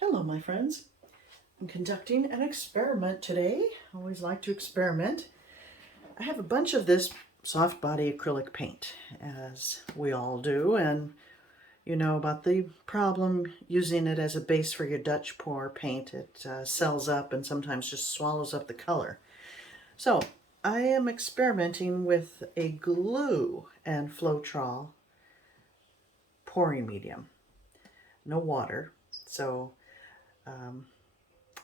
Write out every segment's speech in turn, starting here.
Hello, my friends. I'm conducting an experiment today. I always like to experiment. I have a bunch of this soft body acrylic paint, as we all do, and you know about the problem using it as a base for your Dutch pour paint. It sells up and sometimes just swallows up the color. So I am experimenting with a glue and Floetrol pouring medium. No water, so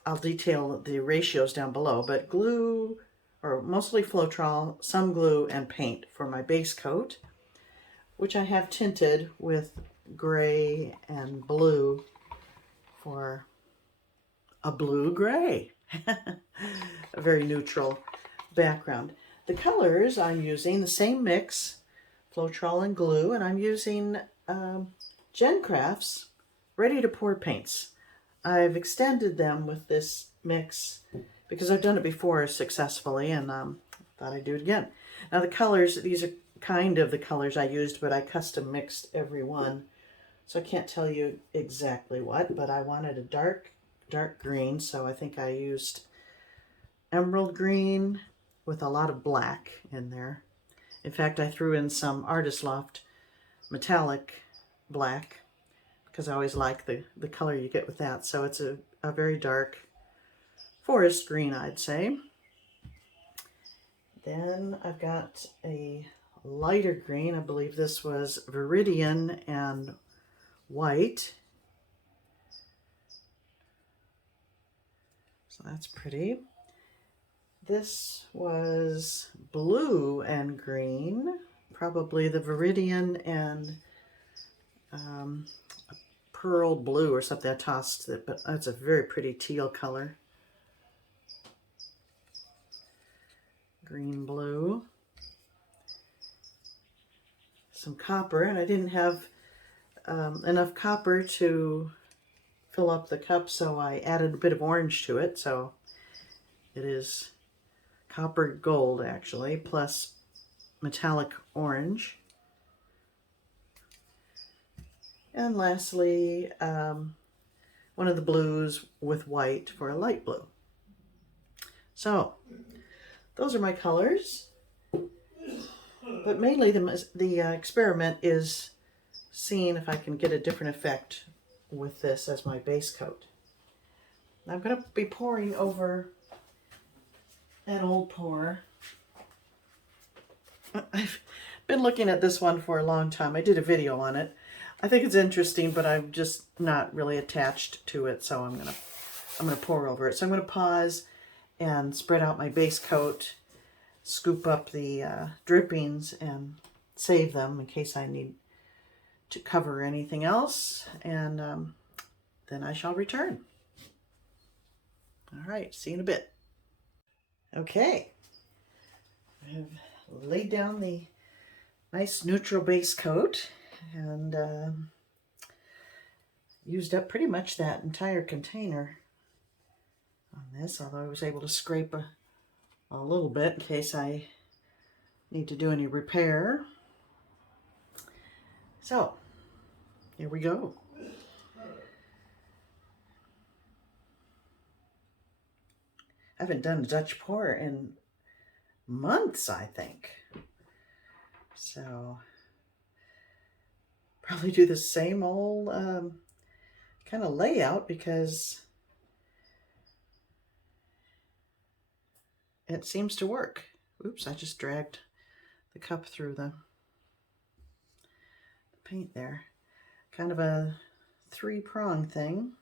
I'll detail the ratios down below, but glue, or mostly Floetrol, some glue, and paint for my base coat, which I have tinted with gray and blue for a blue-gray, a very neutral background. The colors I'm using, the same mix, Floetrol and glue, and I'm using Gencrafts ready-to-pour paints. I've extended them with this mix because I've done it before successfully, and thought I'd do it again. Now the colors, these are kind of the colors I used, but I custom mixed every one. So I can't tell you exactly what, but I wanted a dark green, so I think I used emerald green with a lot of black in there. In fact, I threw in some Artist Loft metallic black, because I always like the color you get with that. So it's a very dark forest green, I'd say. Then I've got a lighter green. I believe this was Viridian and white. So that's pretty. This was blue and green, probably the Viridian and pearl blue or something. I tossed it, but that's a very pretty teal color. Green, blue. Some copper, and I didn't have enough copper to fill up the cup, so I added a bit of orange to it. So it is copper gold, actually, plus metallic orange. And lastly, one of the blues with white for a light blue. So those are my colors. But mainly the experiment is seeing if I can get a different effect with this as my base coat. I'm going to be pouring over an old pour. I've been looking at this one for a long time. I did a video on it. I think it's interesting, but I'm just not really attached to it, so I'm gonna pour over it. So I'm gonna pause and spread out my base coat, scoop up the drippings and save them in case I need to cover anything else, and then I shall return. All right, see you in a bit. Okay, I have laid down the nice neutral base coat and used up pretty much that entire container on this, although I was able to scrape a little bit in case I need to do any repair. So here we go. I haven't done a Dutch pour in months, I think. So probably do the same old kind of layout because it seems to work. Oops, I just dragged the cup through the paint there. Kind of a three-prong thing.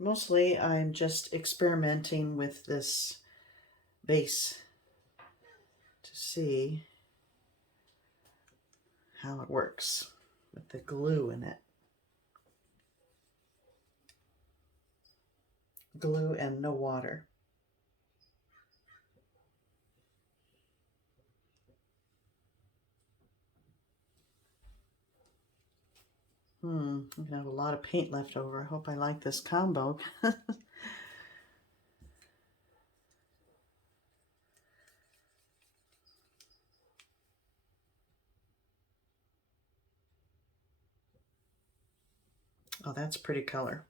Mostly I'm just experimenting with this base to see how it works with the glue in it. Glue and no water. I'm gonna have a lot of paint left over. I hope I like this combo. Oh, that's a pretty color.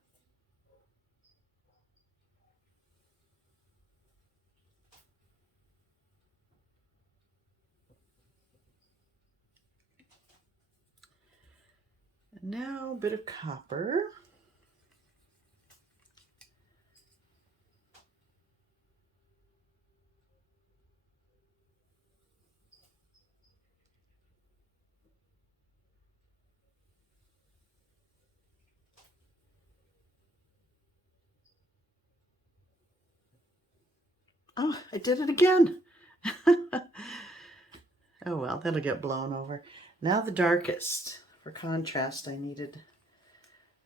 And now a bit of copper. Oh, I did it again. Oh well, that'll get blown over. Now the darkest. For contrast, I needed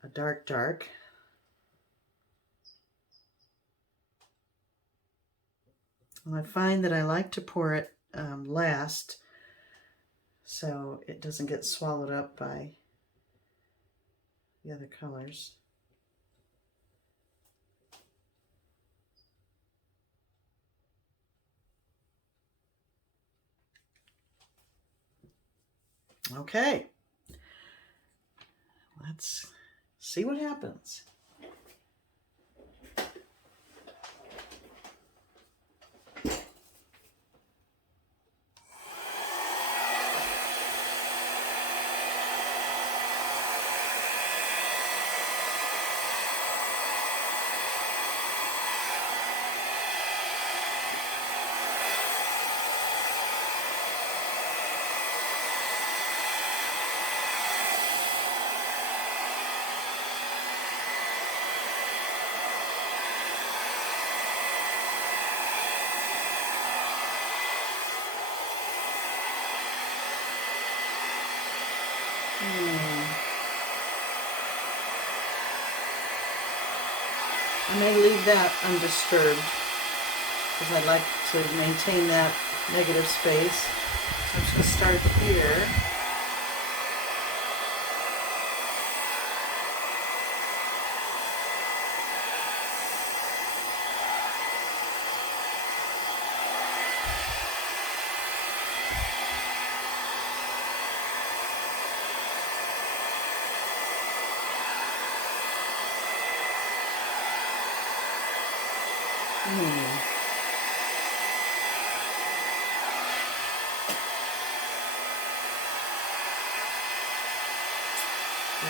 a dark. And I find that I like to pour it last so it doesn't get swallowed up by the other colors. Okay, let's see what happens. I may leave that undisturbed because I like to maintain that negative space. So I'm just going to start here.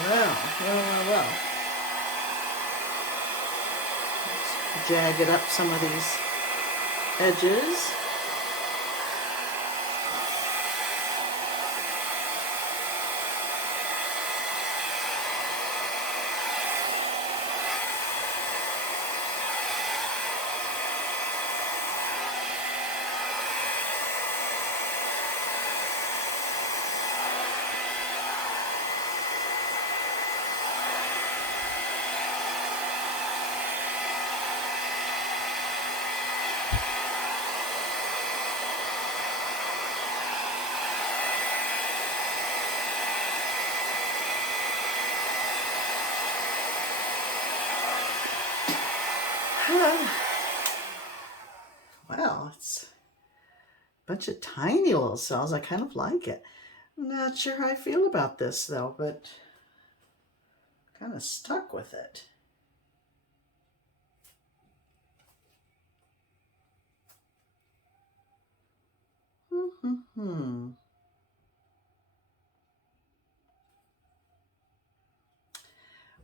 Well. Let's jag up some of these edges. Wow, it's a bunch of tiny little cells. I kind of like it. I'm not sure how I feel about this though, but kind of stuck with it.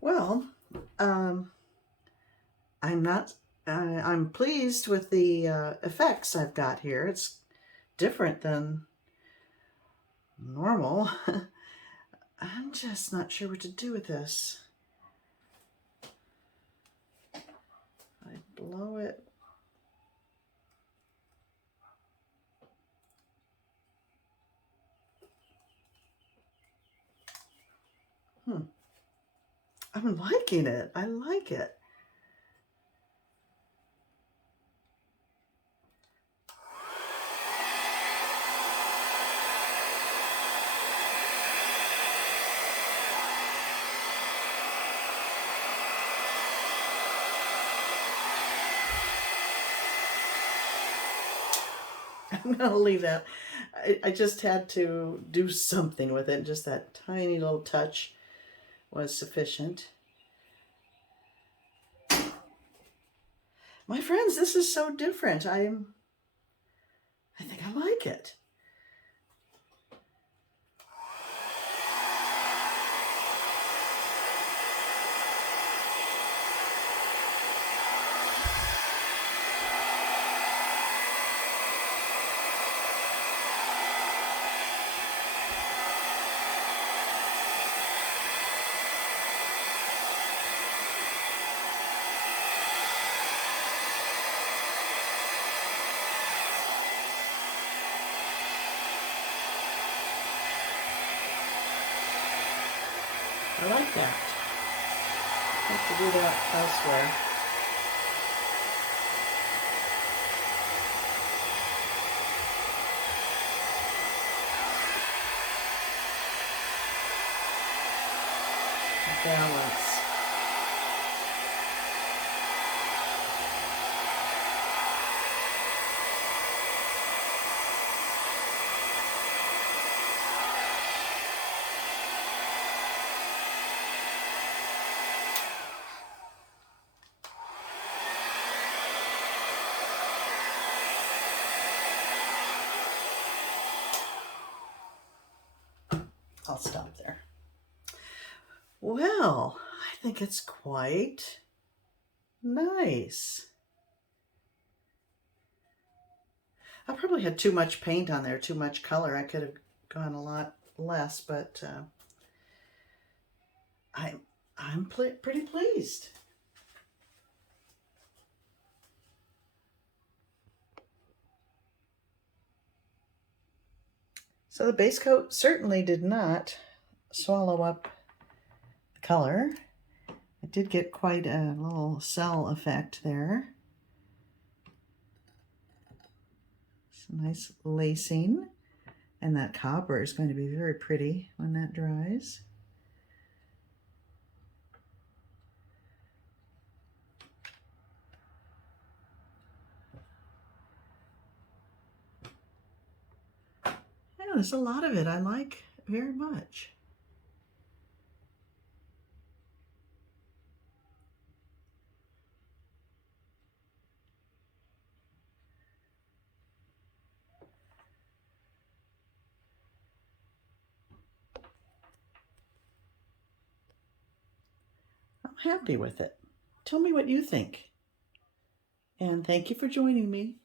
Well, I'm pleased with the effects I've got here. It's different than normal. I'm just not sure what to do with this. I blow it. I'm liking it. I like it. I'm going to leave that. I just had to do something with it. Just that tiny little touch was sufficient. My friends, this is so different. I think I like it. I like that. I have to do that elsewhere. Balance. I'll stop there. Well, I think it's quite nice. I probably had too much paint on there, too much color. I could have gone a lot less, but I'm pretty pleased. So the base coat certainly did not swallow up the color. It did get quite a little cell effect there. Some nice lacing. And that copper is going to be very pretty when that dries. Yeah, there's a lot of it I like very much. I'm happy with it. Tell me what you think. And thank you for joining me.